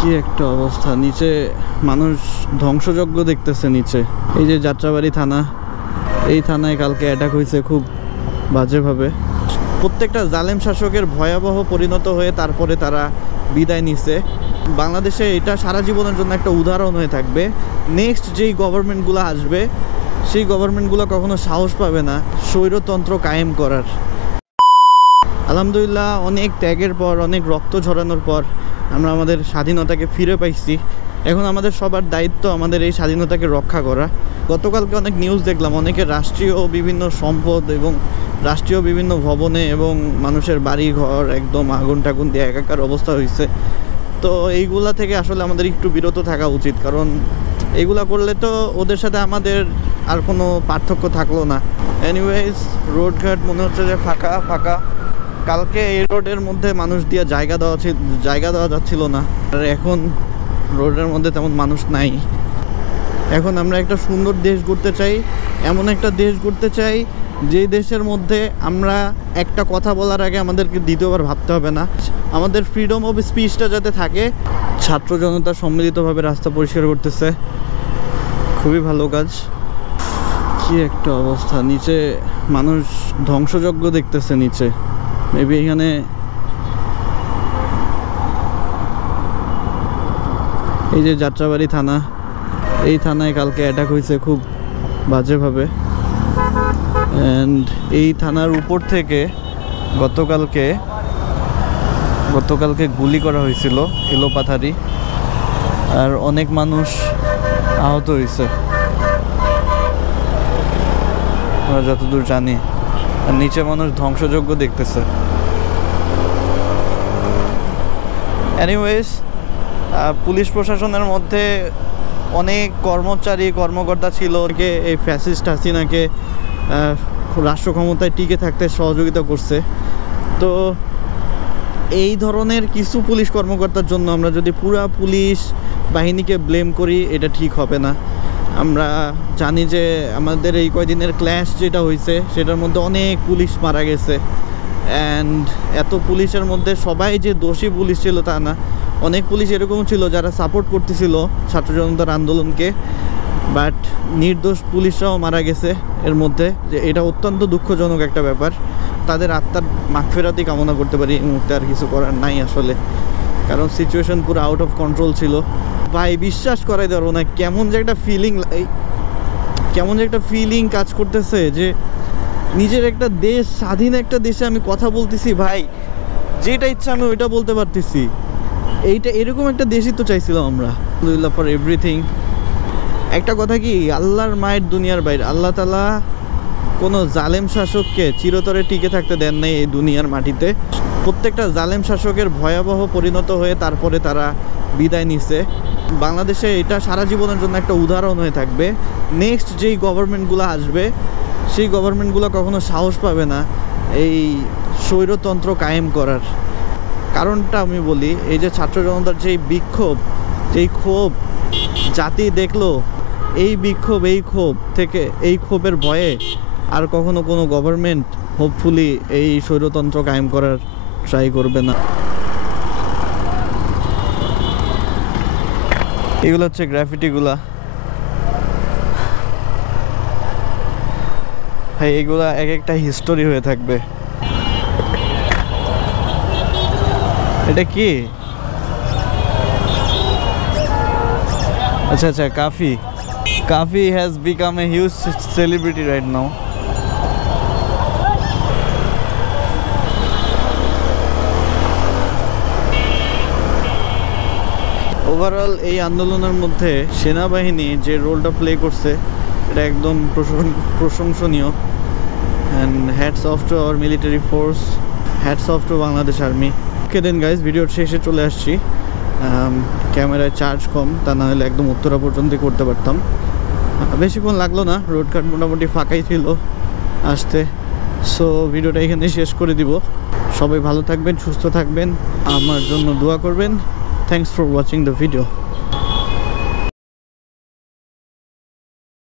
কি একটা অবস্থা, নিচে মানুষ ধ্বংসযজ্ঞ দেখতেছে নিচে। এই যে যাত্রাবাড়ি থানা, এই থানায় কালকে অ্যাটাক হয়েছে খুব বাজেভাবে। প্রত্যেকটা জালেম শাসকের ভয়াবহ পরিণত হয়ে তারপরে তারা বিদায় নিছে। বাংলাদেশে এটা সারা জীবনের জন্য একটা উদাহরণ হয়ে থাকবে। নেক্সট যেই গভর্নমেন্টগুলো আসবে সেই গভর্নমেন্টগুলো কখনো সাহস পাবে না স্বৈরতন্ত্র কায়েম করার। আলহামদুলিল্লাহ, অনেক ত্যাগের পর, অনেক রক্ত ঝরানোর পর আমরা আমাদের স্বাধীনতাকে ফিরে পাইছি। এখন আমাদের সবার দায়িত্ব আমাদের এই স্বাধীনতাকে রক্ষা করা। গতকালকে অনেক নিউজ দেখলাম, অনেকের রাষ্ট্রীয় বিভিন্ন সম্পদ এবং রাষ্ট্রীয় বিভিন্ন ভবনে এবং মানুষের বাড়ি ঘর একদম আগুন টাগুন দিয়ে একাকার অবস্থা হয়েছে। তো এইগুলা থেকে আসলে আমাদের একটু বিরত থাকা উচিত, কারণ এইগুলা করলে তো ওদের সাথে আমাদের আর কোনো পার্থক্য থাকলো না। এনিওয়েজ, রোডঘাট মনে হচ্ছে যে ফাঁকা ফাঁকা। কালকে এই রোডের মধ্যে মানুষ দিয়ে জায়গা দেওয়া যাচ্ছিল না, আর এখন রোডের মধ্যে তেমন মানুষ নাই। এখন আমরা একটা সুন্দর দেশ গড়তে চাই, এমন একটা দেশ গড়তে চাই যেই দেশের মধ্যে আমরা একটা কথা বলার আগে আমাদেরকে দ্বিতীয়বার ভাবতে হবে না। আমাদের ফ্রিডম অফ স্পিচটা যাতে থাকে। ছাত্র জনতা সম্মিলিতভাবে রাস্তা পরিষ্কার করতেছে, খুবই ভালো কাজ। কি একটা অবস্থা, নিচে মানুষ ধ্বংসযজ্ঞ দেখতেছে নিচে। মেবি এখানে এই যে যাত্রাবাড়ি থানা, এই থানায় কালকে অ্যাটাক হয়েছে খুব বাজেভাবে। অ্যান্ড এই থানার উপর থেকে গতকালকে গুলি করা হয়েছিল এলোপাথারি, আর অনেক মানুষ আহত হয়েছে আমরা যতদূর জানি। আর নিচে মানুষ ধ্বংসযজ্ঞ দেখতেছে। এনিওয়েজ, পুলিশ প্রশাসনের মধ্যে অনেক কর্মকর্তা ছিল এই ফ্যাসিস্ট হাসিনাকে রাষ্ট্র ক্ষমতায় টিকে থাকতে সহযোগিতা করছে। তো এই ধরনের কিছু পুলিশ কর্মকর্তার জন্য আমরা যদি পুরা পুলিশ বাহিনীকে ব্লেম করি, এটা ঠিক হবে না। আমরা জানি যে আমাদের এই কয়দিনের ক্ল্যাশ যেটা হয়েছে সেটার মধ্যে অনেক পুলিশ মারা গেছে। অ্যান্ড এত পুলিশের মধ্যে সবাই যে দোষী পুলিশ ছিল তা না, অনেক পুলিশ এরকম ছিল যারা সাপোর্ট করতেছিল ছাত্র জনতার আন্দোলনকে, বাট নির্দোষ পুলিশরাও মারা গেছে এর মধ্যে। যে এটা অত্যন্ত দুঃখজনক একটা ব্যাপার। তাদের আত্মার মাগফিরাতই কামনা করতে পারি। এই মুহূর্তে আর কিছু করার নাই আসলে, কারণ সিচুয়েশন পুরো আউট অফ কন্ট্রোল ছিল। ভাই, বিশ্বাস করাই দেবো না, কেমন যে একটা ফিলিং কাজ করতেছে যে নিজের একটা দেশ, স্বাধীন একটা দেশে আমি কথা বলতেছি ভাই, যেটা ইচ্ছা আমি ওইটা বলতে পারতেছি। এরকম একটা দেশই তো চাইছিলাম আমরা। আলহামদুলিল্লাহ ফর এভরিথিং। একটা কথা কি, আল্লাহর মায়ের দুনিয়ার বাইরে, আল্লাহ তাআলা কোনো জালেম শাসককে চিরতরে টিকে থাকতে দেন নাই এই দুনিয়ার মাটিতে। প্রত্যেকটা জালেম শাসকের ভয়াবহ পরিণত হয়ে তারপরে তারা বিদায় নিছে। বাংলাদেশে এটা সারা জীবনের জন্য একটা উদাহরণ হয়ে থাকবে। নেক্সট যেই গভর্নমেন্টগুলো আসবে সেই গভর্নমেন্টগুলো কখনো সাহস পাবে না এই স্বৈরতন্ত্র কায়েম করার। কারণটা আমি বলি, এই যে ছাত্র জনতার যেই বিক্ষোভ, যেই ক্ষোভ জাতি দেখলো, এই বিক্ষোভ, এই ক্ষোভ থেকে, এই ক্ষোভের ভয়ে আর কখনো কোনো গভর্নমেন্ট হোপফুলি এই স্বৈরতন্ত্র কায়েম করার ট্রাই করবে না। এগুলো হচ্ছে গ্রাফিটিগুলা। ভাই, এগুলা এক একটা হিস্টোরি হয়ে থাকবে। এটা কি? আচ্ছা, কাফি has become a huge celebrity right now. Overall এই আন্দোলনের মধ্যে সেনাবাহিনী যে রোলটা প্লে করছে এটা একদম প্রশংসনীয়। And hats off to our military force, hats off to Bangladesh army. Okay then guys, ভিডিওর শেষে চলে আসছি। ক্যামেরায় চার্জ কম, তা না হলে একদম উত্তরা পর্যন্তই করতে পারতাম। বেশিক্ষণ লাগলো না, রোডঘাট মোটামুটি ফাঁকাই ছিল আসতে। সো ভিডিওটা এখানে শেষ করে দিব। সবাই ভালো থাকবেন, সুস্থ থাকবেন, আমার জন্য দোয়া করবেন। Thanks for watching the video.